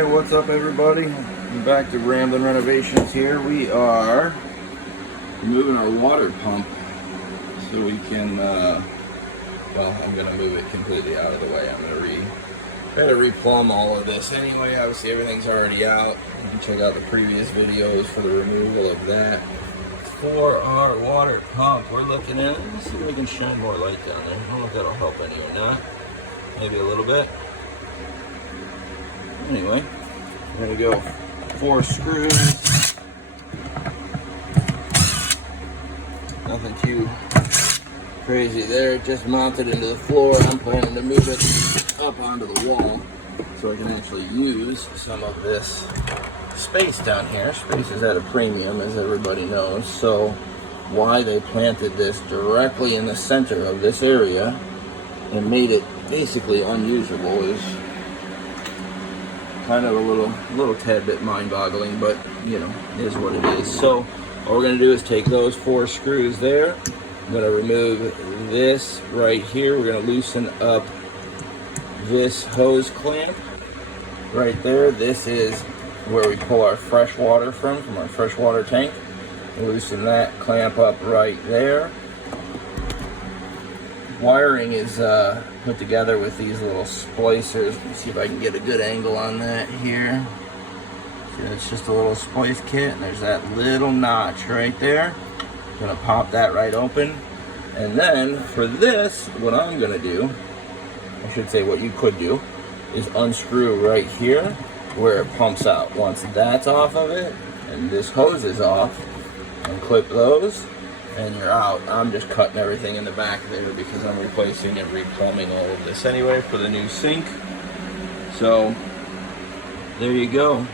Hey, what's up everybody? I'm back to Ramblin' Renovations here. We are moving our water pump so we can, well, I'm going to move it completely out of the way. I'm going to replumb all of this anyway. Obviously everything's already out. You can check out the previous videos for the removal of that. For our water pump, we're looking at, let's see if we can shine more light down there. I don't know if that'll help any or not. Maybe a little bit. Anyway, we're going to go 4 screws. Nothing too crazy there. Just mounted into the floor. I'm planning to move it up onto the wall so I can actually use some of this space down here. Space is at a premium, as everybody knows. So why they planted this directly in the center of this area and made it basically unusable is kind of a little tad bit mind-boggling, but you know, it is what it is. So what we're going to do is take those 4 screws there. I'm going to remove this right here. We're going to loosen up this hose clamp right there. This is where we pull our fresh water from our freshwater tank. Loosen that clamp up right there. Wiring is put together with these little splicers. Let me see if I can get a good angle on that here. See, it's just a little splice kit, and there's that little notch right there. Gonna pop that right open. And then for this, what I'm gonna do, I should say what you could do, is unscrew right here where it pumps out. Once that's off of it, and this hose is off, and clip those, and you're out. I'm just cutting everything in the back there because I'm replacing and replumbing all of this anyway for the new sink. So there you go.